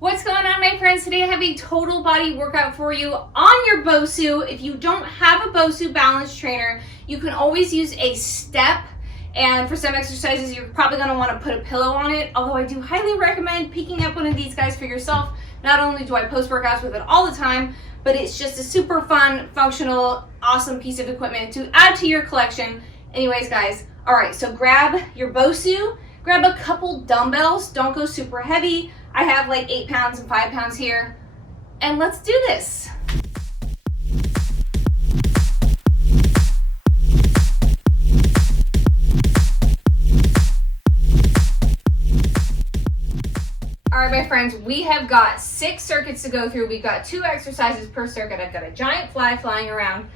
What's going on, my friends? Today I have a total body workout for you on your BOSU. If you don't have a BOSU Balance Trainer, you can always use a step. And for some exercises, you're probably going to want to put a pillow on it. Although I do highly recommend picking up one of these guys for yourself. Not only do I post workouts with it all the time, but it's just a super fun, functional, awesome piece of equipment to add to your collection. Anyways, guys, all right, so grab your BOSU, grab a couple dumbbells. Don't go super heavy. I have like 8 pounds and 5 pounds here, and let's do this. All right, my friends, we have got 6 circuits to go through. We've got 2 exercises per circuit. I've got a giant fly flying around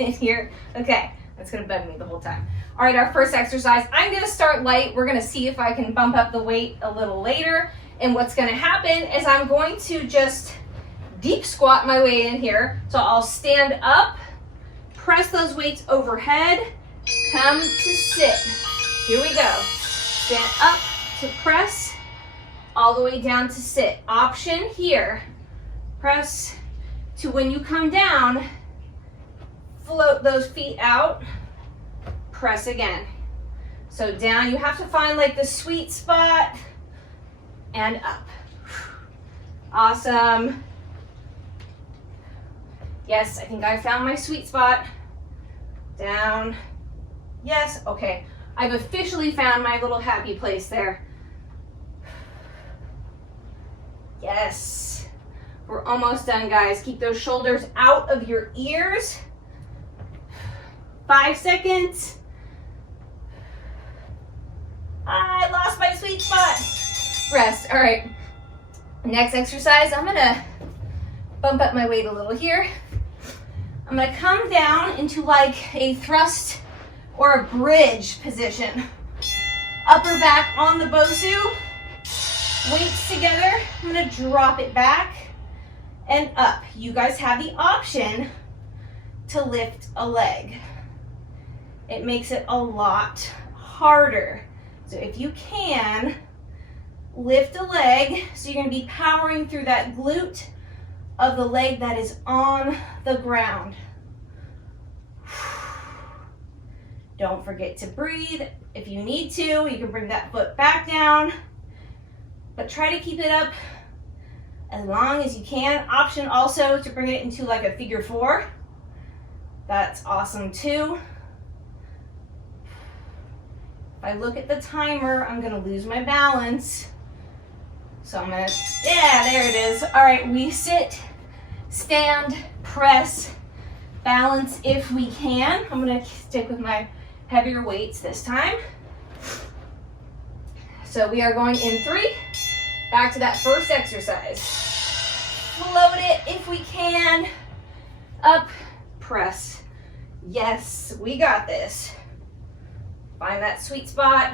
in here. Okay, that's gonna bug me the whole time. All right, our first exercise, I'm gonna start light. We're gonna see if I can bump up the weight a little later. And what's gonna happen is I'm going to just deep squat my way in here. So I'll stand up, press those weights overhead, come to sit. Here we go. Stand up to press, all the way down to sit. Option here, press to when you come down, float those feet out, press again. So down, you have to find like the sweet spot, and up. Awesome. Yes, I think I found my sweet spot. Down. Yes, okay. I've officially found my little happy place there. Yes. We're almost done, guys. Keep those shoulders out of your ears. 5 seconds. I lost my sweet spot. Rest. All right. Next exercise, I'm gonna bump up my weight a little here. I'm gonna come down into like a thrust or a bridge position. Upper back on the BOSU. Weights together. I'm gonna drop it back and up. You guys have the option to lift a leg. It makes it a lot harder. So if you can, lift a leg, so you're going to be powering through that glute of the leg that is on the ground. Don't forget to breathe. If you need to, you can bring that foot back down, but try to keep it up as long as you can. Option also to bring it into like a figure 4. That's awesome too. If I look at the timer, I'm going to lose my balance. So I'm gonna, yeah, there it is. All right, we sit, stand, press, balance if we can. I'm gonna stick with my heavier weights this time. So we are going in 3, back to that first exercise. Float it if we can, up, press. Yes, we got this. Find that sweet spot,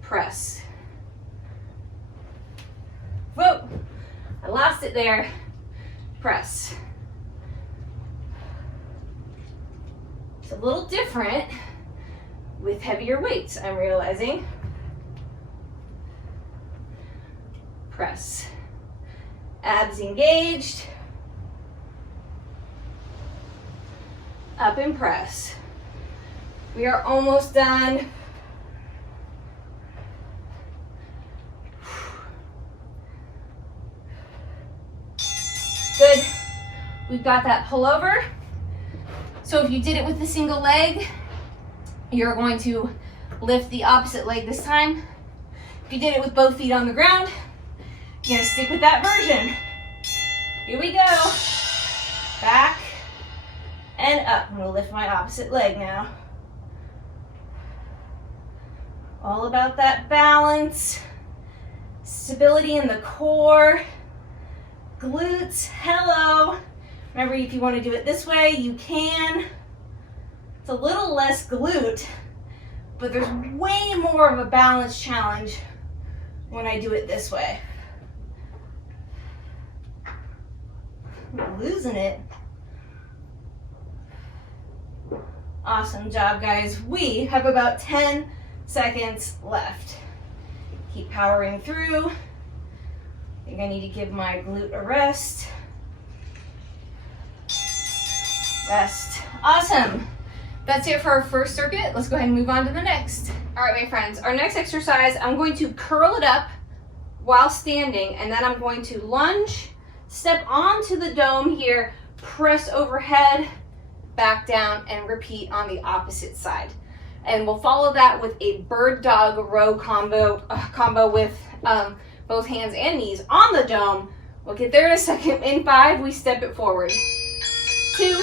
press. Whoa, I lost it there. Press. It's a little different with heavier weights, I'm realizing. Press. Abs engaged. Up and press. We are almost done. Good. We've got that pullover. So if you did it with a single leg, you're going to lift the opposite leg this time. If you did it with both feet on the ground, you're going to stick with that version. Here we go. Back and up. I'm going to lift my opposite leg now. All about that balance, stability in the core. Glutes, hello. Remember, if you want to do it this way, you can. It's a little less glute, but there's way more of a balance challenge when I do it this way. I'm losing it. Awesome job, guys. We have about 10 seconds left. Keep powering through. You think I need to give my glute a rest. Rest. Awesome. That's it for our first circuit. Let's go ahead and move on to the next. All right, my friends, our next exercise, I'm going to curl it up while standing, and then I'm going to lunge, step onto the dome here, press overhead, back down, and repeat on the opposite side. And we'll follow that with a bird dog row combo with both hands and knees on the dome. We'll get there in a second. In 5, we step it forward. 2,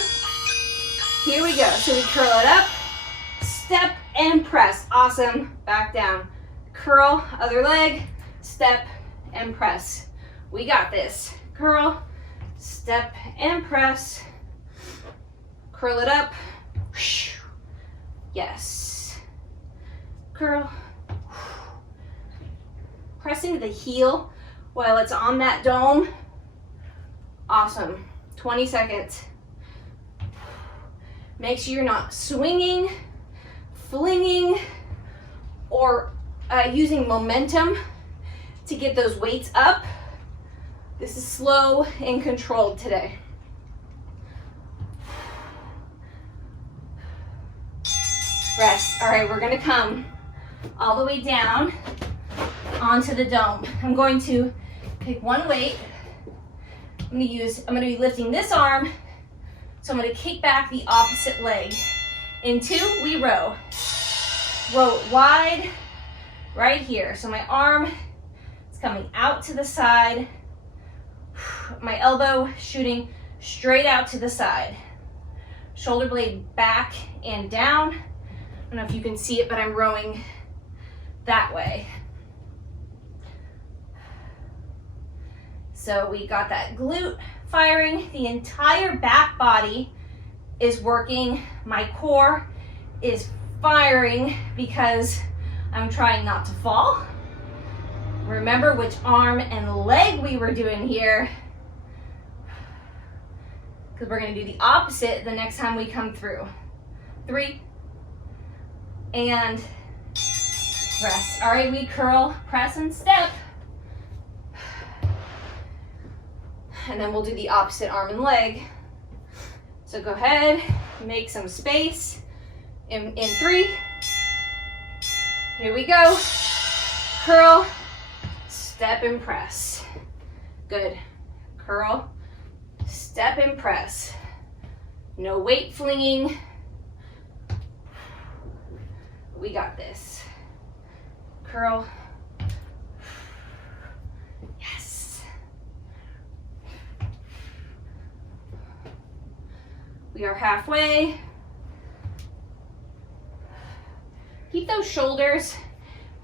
here we go. So we curl it up, step and press. Awesome. Back down. Curl, other leg, step and press. We got this. Curl, step and press. Curl it up. Yes. Curl. Press into the heel while it's on that dome. Awesome. 20 seconds. Make sure you're not swinging, flinging, or using momentum to get those weights up. This is slow and controlled today. Rest. All right, we're gonna come all the way down onto the dome. I'm going to pick one weight. I'm gonna be lifting this arm, so I'm gonna kick back the opposite leg. In 2, we row. Row it wide right here. So my arm is coming out to the side, my elbow shooting straight out to the side. Shoulder blade back and down. I don't know if you can see it, but I'm rowing that way. So we got that glute firing. The entire back body is working. My core is firing because I'm trying not to fall. Remember which arm and leg we were doing here, because we're going to do the opposite the next time we come through. 3 and rest. All right, we curl, press, and step. And then we'll do the opposite arm and leg. So go ahead, make some space. In 3, here we go. Curl, step and press. Good. Curl, step and press. No weight flinging. We got this. Curl. Yes. We are halfway. Keep those shoulders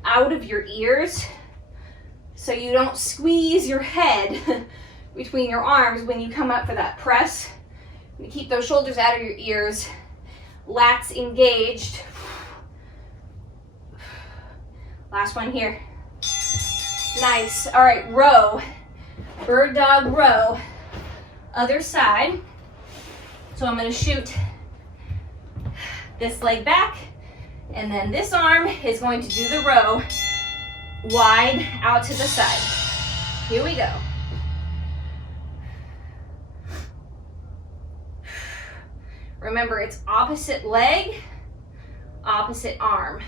out of your ears so you don't squeeze your head between your arms when you come up for that press. You keep those shoulders out of your ears, lats engaged. Last one here. Nice. All right, row. Bird dog row. Other side. So I'm going to shoot this leg back, and then this arm is going to do the row wide out to the side. Here we go. Remember, it's opposite leg, opposite arm.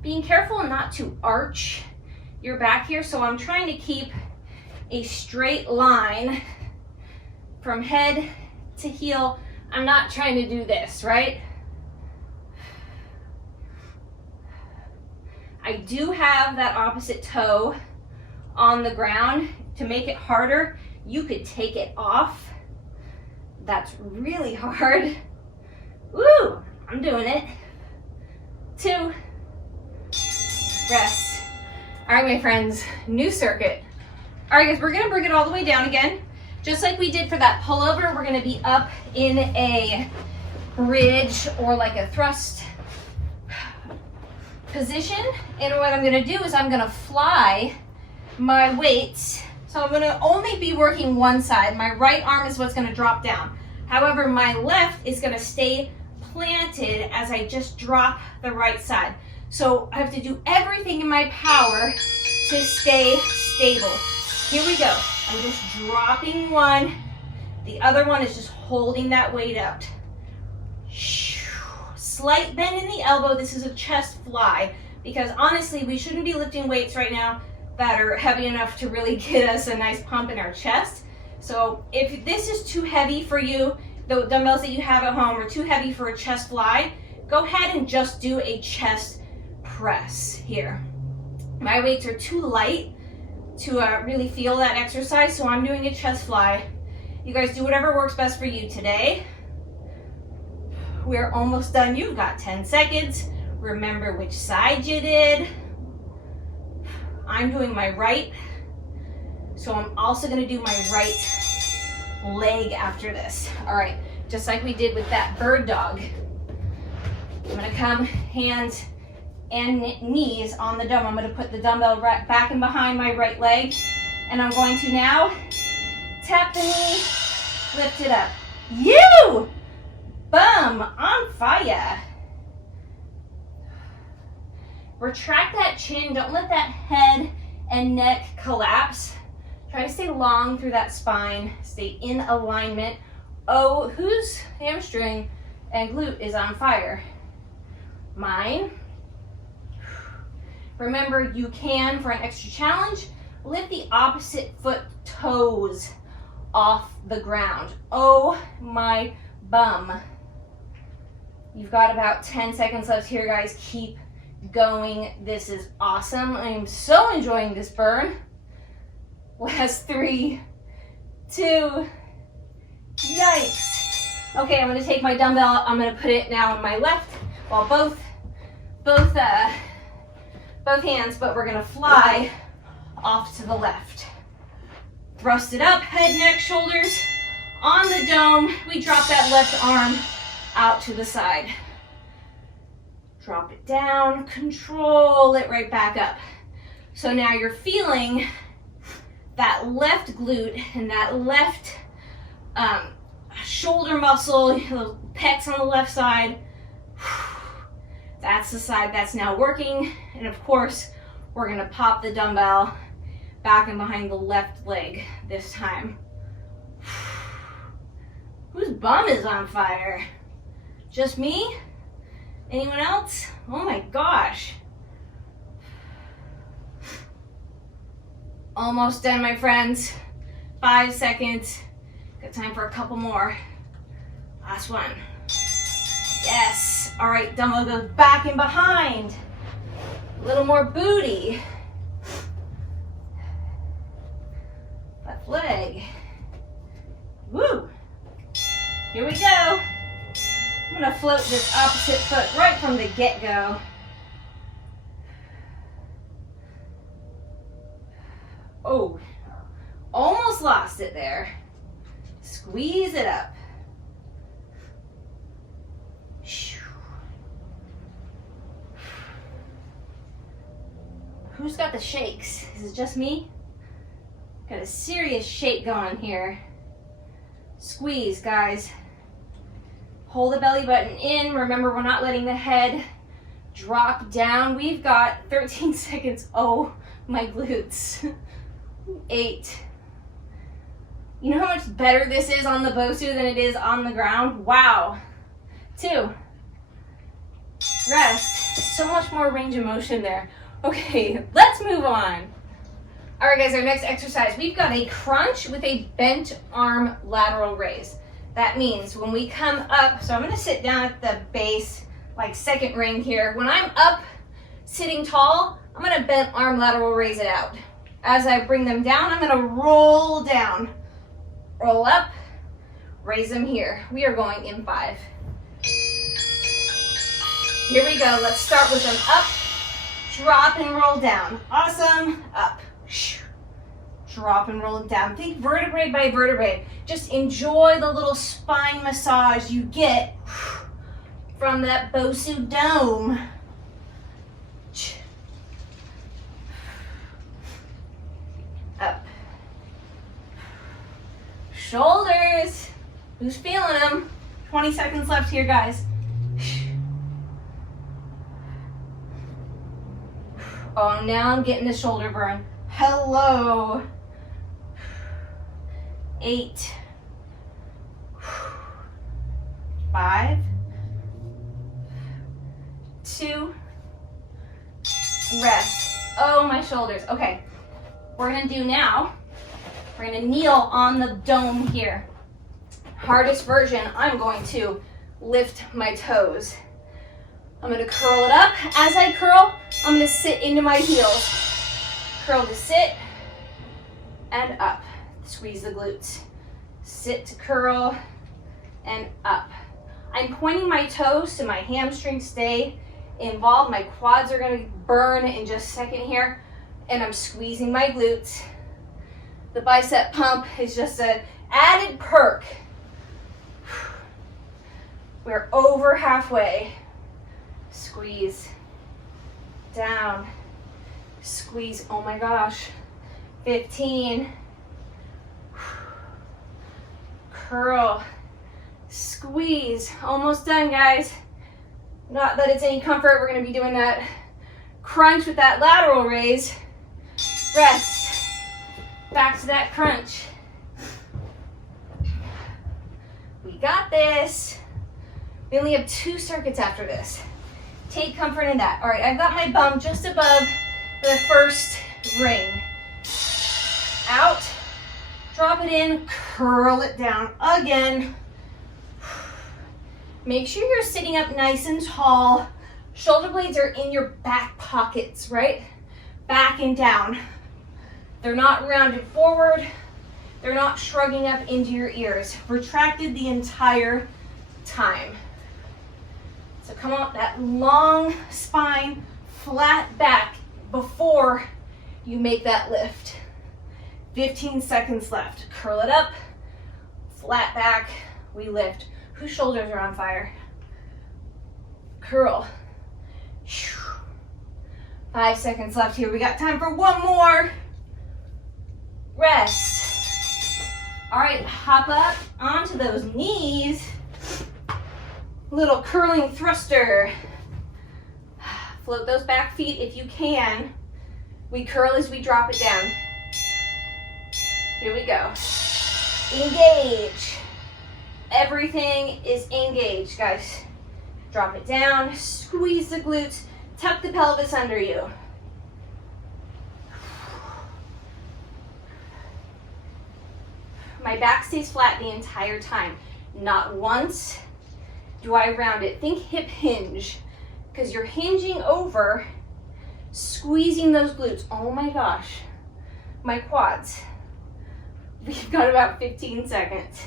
Being careful not to arch your back here, so I'm trying to keep a straight line from head to heel. I'm not trying to do this, right? I do have that opposite toe on the ground. To make it harder, you could take it off. That's really hard. Woo, I'm doing it. 2, rest. All right, my friends, new circuit. All right, guys, we're gonna bring it all the way down again. Just like we did for that pullover, we're gonna be up in a bridge or like a thrust position. And what I'm gonna do is I'm gonna fly my weights. So I'm gonna only be working one side. My right arm is what's gonna drop down. However, my left is gonna stay planted as I just drop the right side. So I have to do everything in my power to stay stable. Here we go. I'm just dropping one. The other one is just holding that weight out. Slight bend in the elbow. This is a chest fly because honestly, we shouldn't be lifting weights right now that are heavy enough to really get us a nice pump in our chest. So if this is too heavy for you, the dumbbells that you have at home are too heavy for a chest fly, go ahead and just do a chest press here. My weights are too light to really feel that exercise, so I'm doing a chest fly. You guys do whatever works best for you today. We're almost done. You've got 10 seconds. Remember which side you did. I'm doing my right, so I'm also going to do my right leg after this. All right, just like we did with that bird dog. I'm going to come hands and knees on the dumbbell. I'm going to put the dumbbell right back and behind my right leg, and I'm going to now tap the knee, lift it up. You! Bum, on fire. Retract that chin. Don't let that head and neck collapse. Try to stay long through that spine. Stay in alignment. Oh, whose hamstring and glute is on fire? Mine. Remember, you can, for an extra challenge, lift the opposite foot toes off the ground. Oh my bum. You've got about 10 seconds left here, guys. Keep going. This is awesome. I am so enjoying this burn. Last 3, 2, yikes. Okay, I'm gonna take my dumbbell. I'm gonna put it now on my left, while both hands, but we're gonna fly off to the left. Thrust it up, head, neck, shoulders on the dome. We drop that left arm out to the side. Drop it down, control it right back up. So now you're feeling that left glute and that left shoulder muscle, little pecs on the left side. That's the side that's now working. And of course, we're gonna pop the dumbbell back and behind the left leg this time. Whose bum is on fire? Just me? Anyone else? Oh my gosh. Almost done, my friends. 5 seconds. Got time for a couple more. Last one. Yes. All right, dumbbell goes back and behind. A little more booty. Left leg. Woo. Here we go. I'm gonna float this opposite foot right from the get-go. Oh, almost lost it there. Squeeze it up. Who's got the shakes? Is it just me? Got a serious shake going here. Squeeze, guys. Hold the belly button in. Remember, we're not letting the head drop down. We've got 13 seconds. Oh, my glutes. 8. You know how much better this is on the BOSU than it is on the ground? Wow. 2. Rest. So much more range of motion there. Okay, let's move on. All right, guys, our next exercise, we've got a crunch with a bent arm lateral raise. That means when we come up, so I'm gonna sit down at the base, like second ring here. When I'm up, sitting tall, I'm gonna bent arm lateral raise it out. As I bring them down, I'm gonna roll down. Roll up, raise them here. We are going in 5. Here we go, let's start with them up, drop and roll down. Awesome, up. Drop and roll it down. Think vertebrae by vertebrae. Just enjoy the little spine massage you get from that BOSU dome. Up. Shoulders. Who's feeling them? 20 seconds left here, guys. Oh, now I'm getting the shoulder burn. Hello. 8, 5, 2, rest. Oh, my shoulders. Okay, we're gonna do now, we're gonna kneel on the dome here. Hardest version, I'm going to lift my toes. I'm gonna curl it up. As I curl, I'm gonna sit into my heels. Curl to sit and up. Squeeze the glutes. Sit to curl and up. I'm pointing my toes so my hamstrings stay involved. My quads are gonna burn in just a second here. And I'm squeezing my glutes. The bicep pump is just an added perk. We're over halfway. Squeeze. Down. Squeeze. Oh my gosh. 15. Curl. Squeeze. Almost done, guys. Not that it's any comfort. We're going to be doing that crunch with that lateral raise. Rest. Back to that crunch. We got this. We only have 2 circuits after this. Take comfort in that. All right, I've got my bum just above the first ring. Out. Drop it in, curl it down again. Make sure you're sitting up nice and tall. Shoulder blades are in your back pockets, right? Back and down. They're not rounded forward. They're not shrugging up into your ears. Retracted the entire time. So come on, that long spine, flat back before you make that lift. 15 seconds left. Curl it up, flat back, we lift. Whose shoulders are on fire? Curl. 5 seconds left here. We got time for one more. Rest. All right, hop up onto those knees. Little curling thruster. Float those back feet if you can. We curl as we drop it down. Here we go. Engage. Everything is engaged, guys. Drop it down, squeeze the glutes, tuck the pelvis under you. My back stays flat the entire time. Not once do I round it. Think hip hinge, because you're hinging over, squeezing those glutes. Oh my gosh, my quads. We've got about 15 seconds.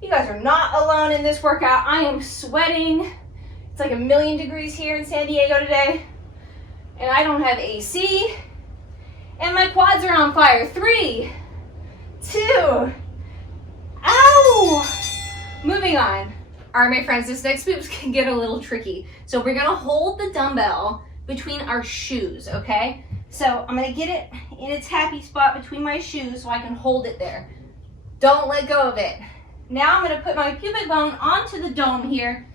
You guys are not alone in this workout. I am sweating. It's like 1,000,000 degrees here in San Diego today. And I don't have AC. And my quads are on fire. 3, 2, ow! Moving on. All right, my friends, this next move can get a little tricky. So we're gonna hold the dumbbell between our shoes, okay? So I'm gonna get it in its happy spot between my shoes so I can hold it there. Don't let go of it. Now I'm gonna put my pubic bone onto the dome here,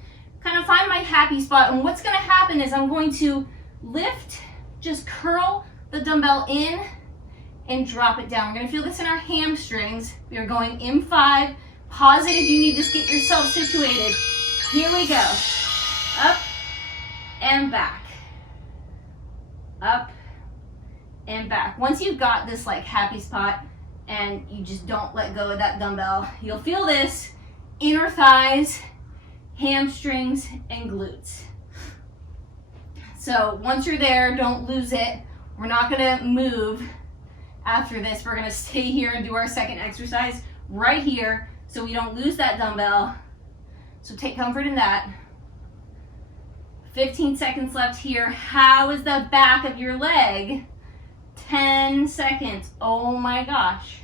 kind of find my happy spot, and what's gonna happen is I'm going to lift, just curl the dumbbell in and drop it down. We're gonna feel this in our hamstrings. We are going in 5. Pause it if you need to get yourself situated. Here we go. Up and back. Up and back. Once you've got this like happy spot and you just don't let go of that dumbbell, you'll feel this inner thighs, hamstrings, and glutes. So once you're there, don't lose it. We're not gonna move after this. We're gonna stay here and do our second exercise right here so we don't lose that dumbbell. So take comfort in that. 15 seconds left here. How is the back of your leg? 10 seconds. Oh my gosh.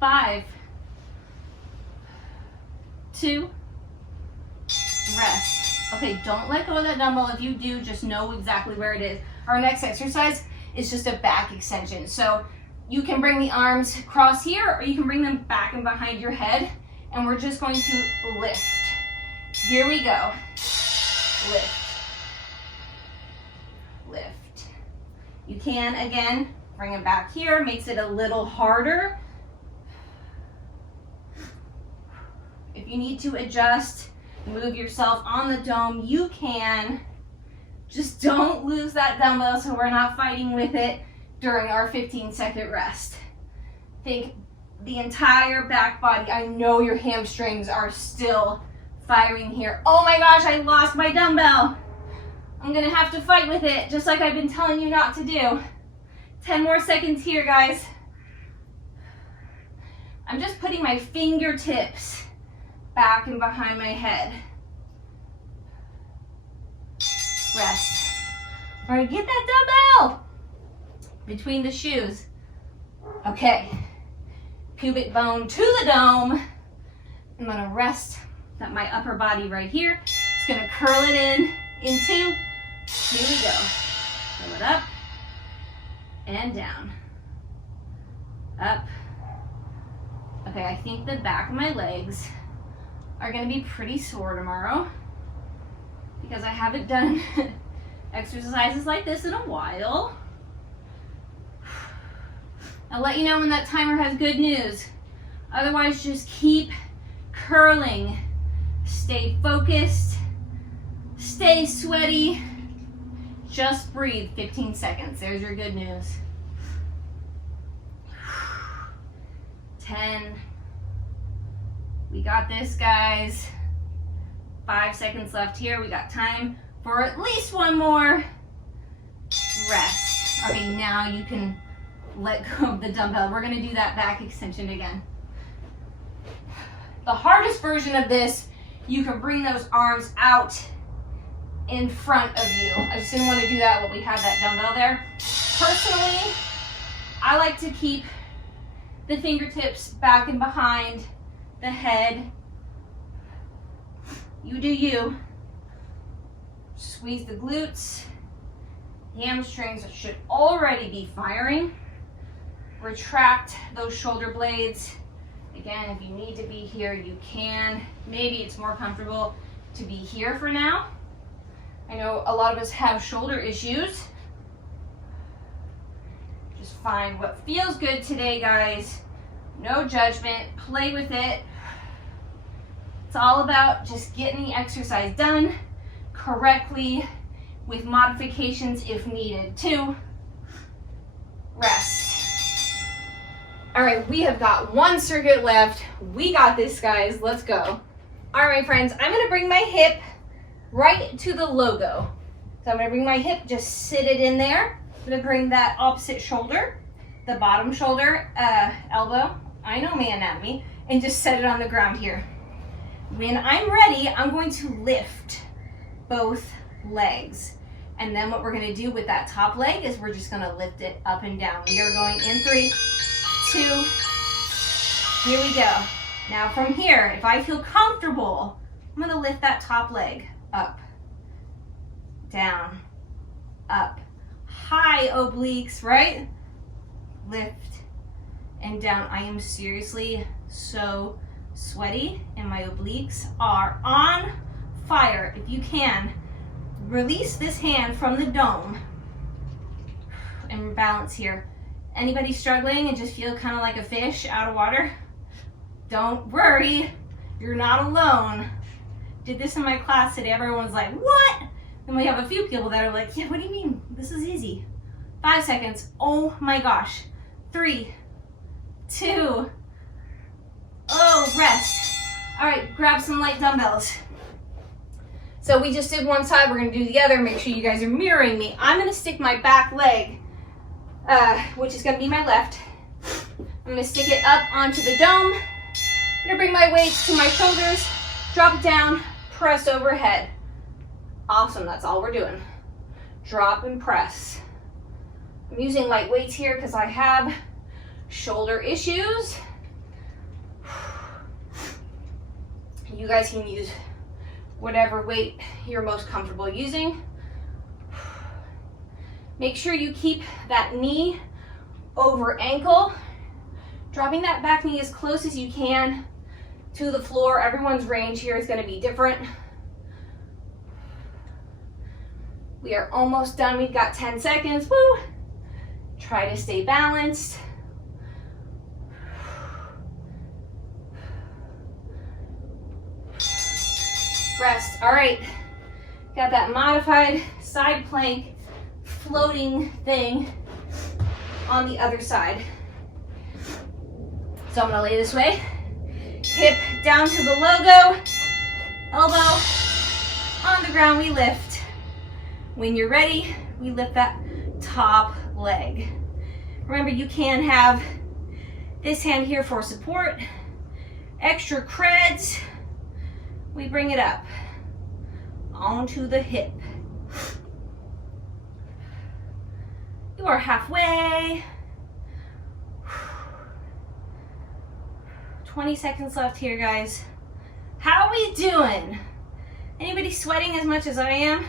5, 2, rest. Okay, don't let go of that dumbbell. If you do, just know exactly where it is. Our next exercise is just a back extension. So you can bring the arms across here or you can bring them back and behind your head. And we're just going to lift. Here we go. Lift. lift. You can, again, bring it back here, makes it a little harder. If you need to adjust, move yourself on the dome, you can. Just don't lose that dumbbell so we're not fighting with it during our 15-second rest. Think the entire back body. I know your hamstrings are still firing here. Oh my gosh, I lost my dumbbell. I'm gonna have to fight with it, just like I've been telling you not to do. 10 more seconds here, guys. I'm just putting my fingertips back and behind my head. Rest. All right, get that dumbbell between the shoes. Okay, pubic bone to the dome. I'm gonna rest my upper body right here. Just gonna curl it into, here we go. Curl it up and down, up. Okay, I think the back of my legs are gonna be pretty sore tomorrow because I haven't done exercises like this in a while. I'll let you know when that timer has good news. Otherwise, just keep curling. Stay focused, stay sweaty, just breathe. 15 seconds, there's your good news. 10, we got this, guys. 5 seconds left here, we got time for at least one more. Rest. Okay, now you can let go of the dumbbell. We're gonna do that back extension again. The hardest version of this, you can bring those arms out in front of you. I just didn't want to do that when we had that dumbbell there. Personally, I like to keep the fingertips back and behind the head. You do you. Squeeze the glutes. Hamstrings should already be firing. Retract those shoulder blades. Again, if you need to be here, you can. Maybe it's more comfortable to be here for now. I know a lot of us have shoulder issues. Just find what feels good today, guys. No judgment, play with it. It's all about just getting the exercise done correctly with modifications if needed too. Rest. All right, we have got one circuit left. We got this, guys. Let's go. All right, friends, I'm gonna bring my hip right to the logo. So I'm gonna bring my hip, just sit it in there. I'm gonna bring that opposite shoulder, the bottom shoulder, elbow, I know my anatomy, and just set it on the ground here. When I'm ready, I'm going to lift both legs. And then what we're gonna do with that top leg is we're just gonna lift it up and down. We are going in 3, 2, here we go. Now from here, if I feel comfortable, I'm gonna lift that top leg up, down, up, high obliques, right? Lift and down. I am seriously so sweaty and my obliques are on fire. If you can, release this hand from the dome and balance here. Anybody struggling and just feel kind of like a fish out of water? Don't worry, you're not alone. Did this in my class today. Everyone's like, what? And we have a few people that are like, yeah, what do you mean? This is easy. 5 seconds. Oh my gosh. 3, 2, oh, rest. All right, grab some light dumbbells. So we just did one side, we're gonna do the other. Make sure you guys are mirroring me. I'm gonna stick my back leg, which is gonna be my left. I'm gonna stick it up onto the dome. I'm gonna bring my weights to my shoulders, drop it down, press overhead. Awesome, that's all we're doing. Drop and press. I'm using light weights here because I have shoulder issues. You guys can use whatever weight you're most comfortable using. Make sure you keep that knee over ankle, dropping that back knee as close as you can to the floor. Everyone's range here is going to be different. We are almost done. We've got 10 seconds. Woo! Try to stay balanced. Rest. All right. Got that modified side plank floating thing on the other side. So I'm gonna lay this way. Hip down to the logo. Elbow on the ground, we lift. When you're ready, we lift that top leg. Remember, you can have this hand here for support. Extra creds, we bring it up onto the hip. You are halfway. 20 seconds left here, guys. How are we doing? Anybody sweating as much as I am?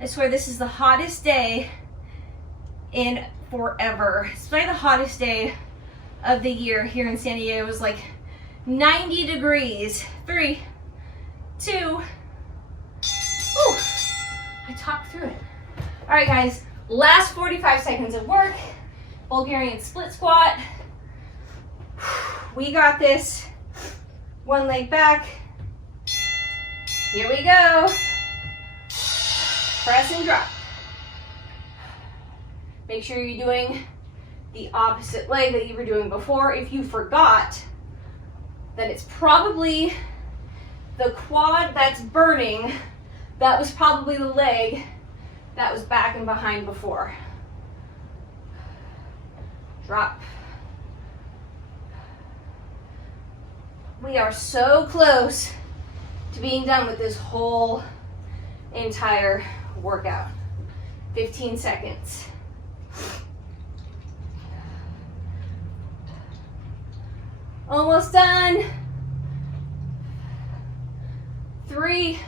I swear this is the hottest day in forever. It's probably the hottest day of the year here in San Diego. It was like 90 degrees. 3, 2, ooh, I talked through it. All right, guys, last 45 seconds of work. Bulgarian split squat. We got this. One leg back. Here we go. Press and drop. Make sure you're doing the opposite leg that you were doing before. If you forgot, then it's probably the quad that's burning. That was probably the leg that was back and behind before. Drop. We are so close to being done with this whole entire workout. 15 seconds. Almost done. 3,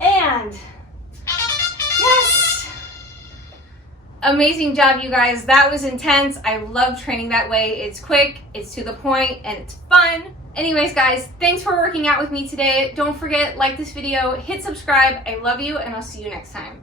and yes! Amazing job, you guys. That was intense. I love training that way. It's quick, it's to the point, and it's fun. Anyways, guys, thanks for working out with me today. Don't forget, like this video, hit subscribe. I love you, and I'll see you next time.